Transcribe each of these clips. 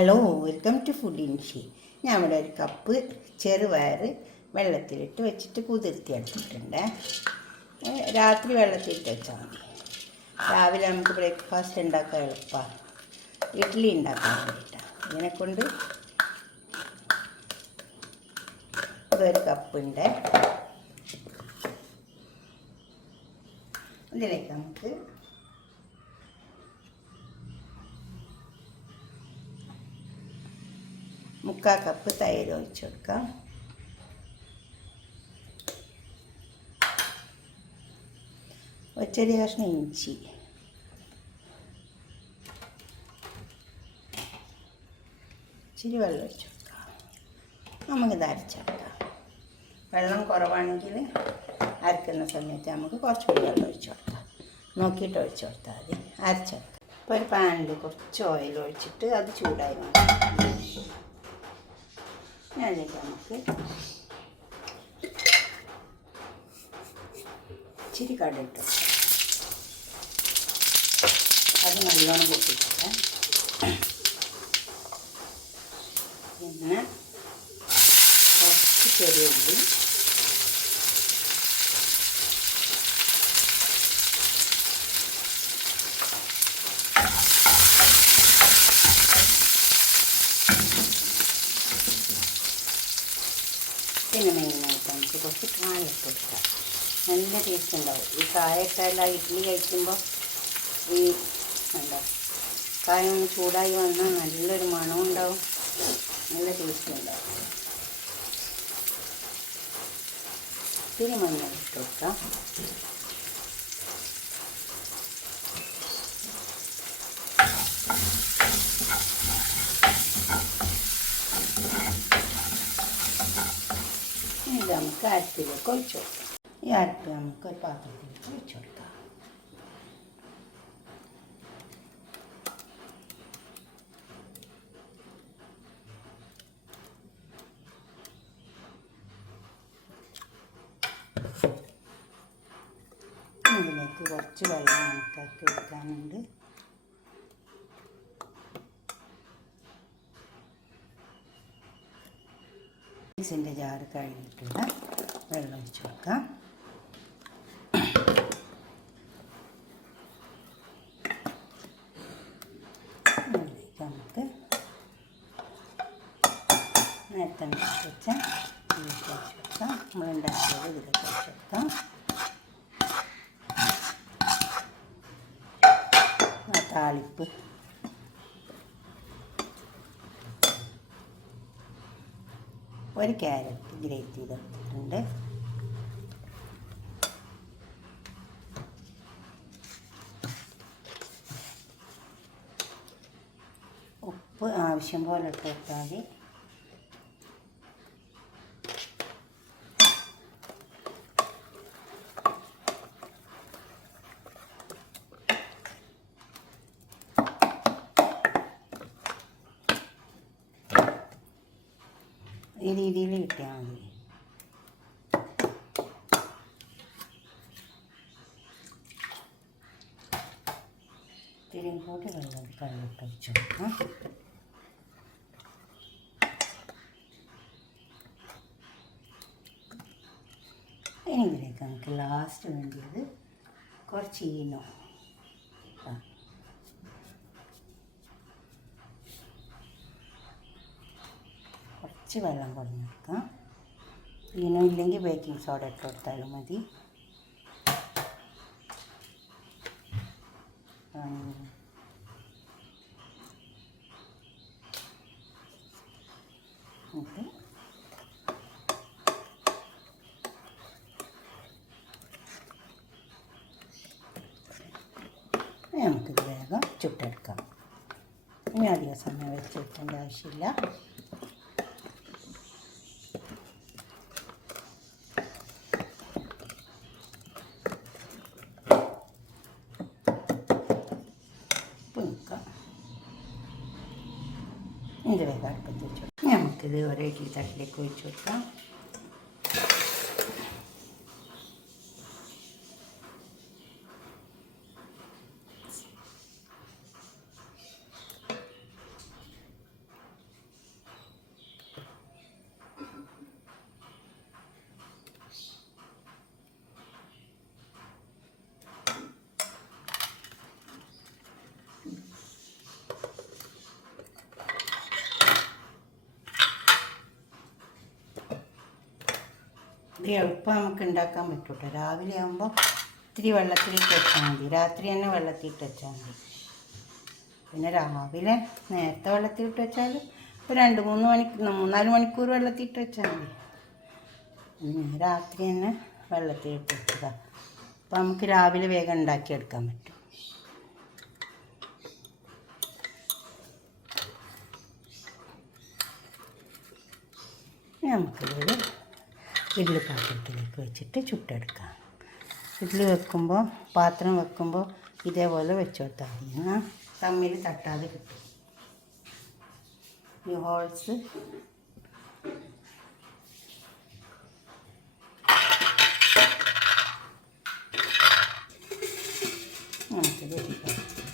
Hello, welcome to food ഇൻഷി. ഞാൻ ഇവിടെ ഒരു കപ്പ് ചെറുപയർ വെള്ളത്തിലിട്ട് വെച്ചിട്ട് കുതിർത്തി എടുത്തിട്ടുണ്ട്. രാത്രി വെള്ളത്തിലിട്ട് വെച്ചാൽ മതി. രാവിലെ നമുക്ക് ബ്രേക്ക്ഫാസ്റ്റ് ഉണ്ടാക്കാൻ എളുപ്പമാണ്. ഇഡ്ഡലി ഉണ്ടാക്കാൻ വേണ്ടിയിട്ടാണ്. ഇതിനെക്കൊണ്ട് ഇതൊരു കപ്പുണ്ട്. ഇതിലേക്ക് നമുക്ക് മുക്കാൽ കപ്പ് തൈര് ഒഴിച്ച് കൊടുക്കാം. ഒരു ചെറിയ കഷ്ണം ഇഞ്ചി, ഇച്ചിരി വെള്ളം ഒഴിച്ച് കൊടുക്കാം. നമുക്കിത് അരച്ചെടുക്കാം. വെള്ളം കുറവാണെങ്കിൽ അരക്കുന്ന സമയത്ത് നമുക്ക് കുറച്ചുകൂടി വെള്ളം ഒഴിച്ച് കൊടുക്കാം. നോക്കിയിട്ട് ഒഴിച്ച് കൊടുത്താൽ മതി. അരച്ചെടുക്കാം. ഇപ്പോൾ ഒരു പാനിൽ കുറച്ച് ഓയിൽ ഒഴിച്ചിട്ട് അത് ചൂടായി വേണം. അതിലേക്ക് നമുക്ക് ഇച്ചിരി കടുക്, അത് നല്ലോണം പൊട്ടിക്കട്ടെ. പിന്നെ കുറച്ച് ചെറിയ ഉള്ളി, പിന്നെ മെയിനായിട്ട് നമുക്ക് കുറച്ച് കായ ഇട്ട് കൊടുക്കാം. നല്ല ടേസ്റ്റ് ഉണ്ടാവും. ഈ കായ ഇട്ടാൽ ഇഡ്ഡലി കഴിക്കുമ്പോൾ ഈ എന്താ കായ ഒന്ന് ചൂടായി വന്നാൽ നല്ലൊരു മണവും ഉണ്ടാവും, നല്ല ടേസ്റ്റ് ഉണ്ടാവും. ഇത്തിരി മഞ്ഞൾ ഇട്ട് കൊടുക്കാം. ഇത് നമുക്ക് അരപ്പിലേക്ക് ഒഴിച്ചു കൊടുക്കാം. ഈ അരപ്പ് നമുക്ക് ഒരു പാത്രത്തിലേക്ക് ഒഴിച്ചു കൊടുക്കാം. ഇതിലേക്ക് കുറച്ച് വെള്ളം കണക്കാക്കി വെക്കാനുണ്ട്. മിക്സിൻ്റെ ജാറ് കഴുകിയിട്ടുള്ള വെള്ളം ഒഴിച്ച് കൊടുക്കാം. അതിലേക്ക് നമുക്ക് നേരത്തെ വെച്ച ഇതിലേക്ക് ഒഴിച്ച് കൊടുക്കാം. നമ്മളുണ്ടാക്കിയത് ഇതിലേക്ക് ഒഴിച്ച് കൊടുക്കാം. താളിപ്പ് ഒരു ക്യാരറ്റ് ഗ്രേറ്റ് ചെയ്തെടുത്തിട്ടുണ്ട്. ഉപ്പ് ആവശ്യം പോലെ ഇട്ട് കൊടുത്താൽ മതി. ഈ രീതിയിൽ കിട്ടിയാൽ മതി. ഇത്തിരി കൂടി വെള്ളം കഴുകിട്ട് വെച്ച് കൊടുക്കാം. ഇനി ഇതിലേക്ക് നമുക്ക് ലാസ്റ്റ് വേണ്ടിയത് കുറച്ച് ഈനോ, കുറച്ച് വെള്ളം കുറഞ്ഞ് വെക്കാം. ഈനോ ഇല്ലെങ്കിൽ ബേക്കിംഗ് സോഡ ഇട്ട് കൊടുത്താലും മതി. നമുക്കിത് വേഗം ചുട്ടെടുക്കാം. ഇനി അധിക സമയം വെച്ച് വെക്കേണ്ട ആവശ്യമില്ല. ഇത് വേഗം അടുപ്പത്ത് വെച്ച് കൊടുക്കാം. നമുക്കിത് ഒരു ഇഡ്ഡലി തട്ടിലേക്ക് ഒഴിച്ച് കൊടുക്കാം. ഇത് എളുപ്പം നമുക്ക് ഉണ്ടാക്കാൻ പറ്റും കേട്ടോ. രാവിലെ ആകുമ്പോൾ ഇത്തിരി വെള്ളത്തിലിട്ട് വെച്ചാൽ മതി, രാത്രി തന്നെ വെള്ളത്തിലിട്ട് വെച്ചാൽ മതി. പിന്നെ രാവിലെ നേരത്തെ വെള്ളത്തിലിട്ട് വെച്ചാൽ ഒരു 3-4 മണിക്കൂർ വെള്ളത്തിലിട്ട് വെച്ചാൽ മതി. പിന്നെ രാത്രി തന്നെ വെള്ളത്തിലിട്ട് വെക്കുക. അപ്പോൾ നമുക്ക് രാവിലെ വേഗം ഉണ്ടാക്കിയെടുക്കാൻ പറ്റും. നമുക്കിതൊരു ഇഡ്ഡലി പാത്രത്തിലേക്ക് വെച്ചിട്ട് ചുട്ടെടുക്കാം. ഇഡ്ഡലി വെക്കുമ്പോൾ പാത്രം വെക്കുമ്പോൾ ഇതേപോലെ വെച്ച് കൊടുത്താൽ മതി. എന്നാൽ തമ്മിൽ തട്ടാതെ കിട്ടും. ഈ ഹോൾസ് നമുക്കിത് വെച്ച്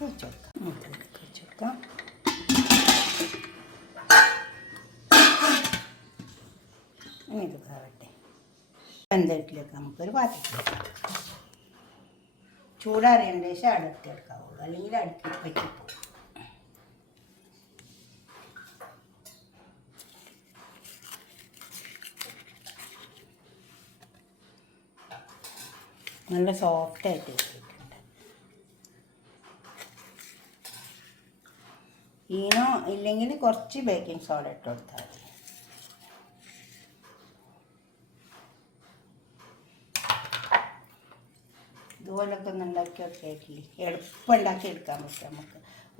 കൊടുക്കാം. നമുക്കിതിലേക്ക് വെച്ച് കൊടുക്കാം. ഇനി ഇത് വേവട്ടെ. വെന്തട്ടിലേക്ക് നമുക്കൊരു പാത്രത്തിലേക്ക് ചൂടാറിയതിന് ശേഷം അടുത്തെടുക്കാവുള്ളൂ, അല്ലെങ്കിൽ അടുക്കി പറ്റിപ്പോകും. നല്ല സോഫ്റ്റായിട്ട് കിട്ടിയിട്ടുണ്ട്. ഈനോ ഇല്ലെങ്കിൽ കുറച്ച് ബേക്കിംഗ് സോഡ ഇട്ട് കൊടുത്താൽ മതി. ഇതുപോലൊക്കെ ഒന്ന് ഉണ്ടാക്കി വെക്കില്ലേ, എളുപ്പം ഉണ്ടാക്കി എടുക്കാൻ പറ്റും നമുക്ക്.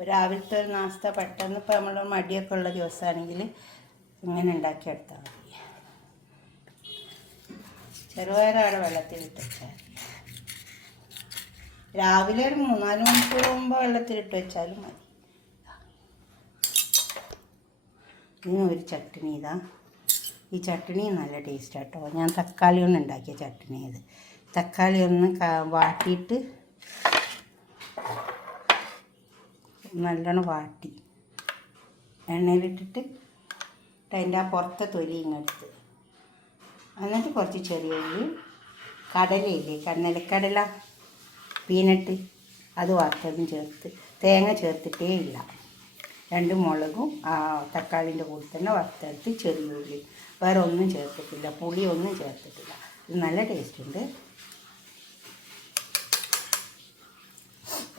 രാവിലത്തെ ഒരു നാസ്ത പെട്ടെന്ന് ഇപ്പോൾ നമ്മൾ മടിയൊക്കെ ഉള്ള ദിവസമാണെങ്കിൽ ഇങ്ങനെ ഉണ്ടാക്കിയെടുത്താൽ മതി. ചെറുപയറവിടെ വെള്ളത്തിലിട്ട് വെച്ചാൽ മതി. രാവിലെ ഒരു 3-4 മണിക്കൂർ മുമ്പ് വെള്ളത്തിലിട്ട് വെച്ചാലും മതി. ഇതിനൊരു ചട്നി ഇതാ. ഈ ചട്നി നല്ല ടേസ്റ്റാണ് കേട്ടോ. ഞാൻ തക്കാളി കൊണ്ട് ഉണ്ടാക്കിയ ചട്നി ഇത്. തക്കാളി ഒന്ന് വാട്ടിയിട്ട് നല്ലോണം വാട്ടി എണ്ണയിലിട്ടിട്ട് അതിൻ്റെ ആ പുറത്തെ തൊലി ഇങ്ങെടുത്ത്, എന്നിട്ട് കുറച്ച് ചെറിയ ഉള്ളി, കടലയില്ലേ, നിലക്കടല, പീനട്ട്, അത് വറുത്തതും ചേർത്ത്, തേങ്ങ ചേർത്തിട്ടേ ഇല്ല. 2 മുളകും ആ തക്കാളിൻ്റെ കൂടെ തന്നെ വറുത്തെടുത്ത്, ചെറിയ ഉള്ളി, വേറെ ഒന്നും ചേർത്തിട്ടില്ല, പുളിയൊന്നും ചേർത്തിട്ടില്ല. ഇത് നല്ല ടേസ്റ്റ് ഉണ്ട്.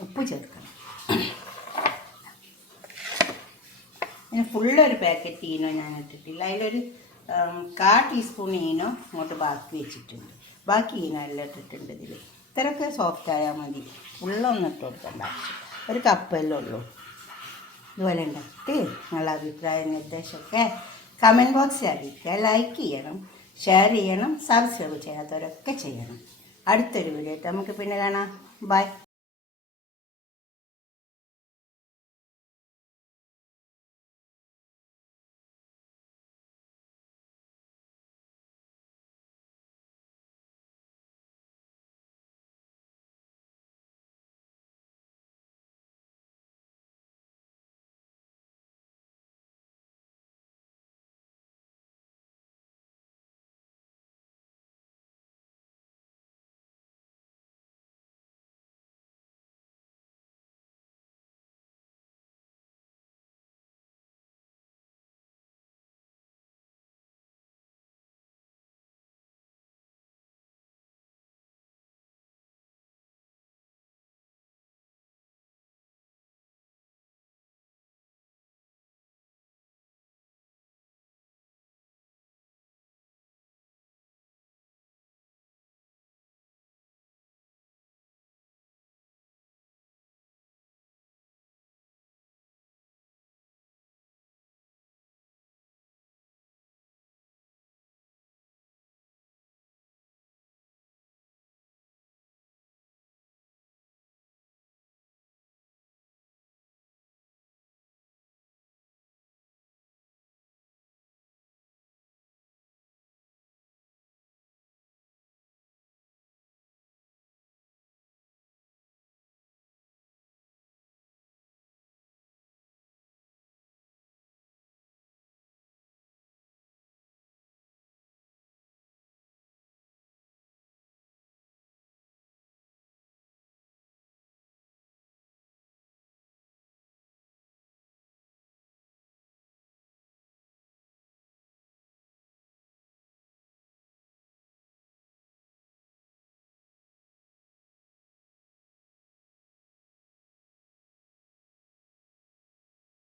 ഉപ്പ് ചേർക്കണം. പിന്നെ ഫുള്ളൊരു പാക്കറ്റ് ഈനോ ഞാൻ ഇട്ടിട്ടില്ല. അതിലൊരു 1/4 ടീസ്പൂൺ ഈനോ ഇങ്ങോട്ട് ബാക്കി വെച്ചിട്ടുണ്ട്. ബാക്കി ഈനോ എല്ലാം ഇട്ടിട്ടുണ്ട് ഇതിൽ. ഇത്രയൊക്കെ സോഫ്റ്റ് ആയാൽ മതി, ഫുള്ളൊന്നും ഇട്ട് കൊടുക്കേണ്ട ആവശ്യം. ഒരു കപ്പല്ലേ ഉള്ളൂ. ഇതുപോലെ ഉണ്ടാക്കിയിട്ട് നിങ്ങളുടെ അഭിപ്രായ നിർദ്ദേശമൊക്കെ കമൻറ്റ് ബോക്സിൽ അറിയിക്കുക. ലൈക്ക് ചെയ്യണം, ഷെയർ ചെയ്യണം, സബ്സ്ക്രൈബ് ചെയ്യാത്തവരൊക്കെ ചെയ്യണം. അടുത്തൊരു വീഡിയോ ആയിട്ട് നമുക്ക് പിന്നെ കാണാം. ബൈ.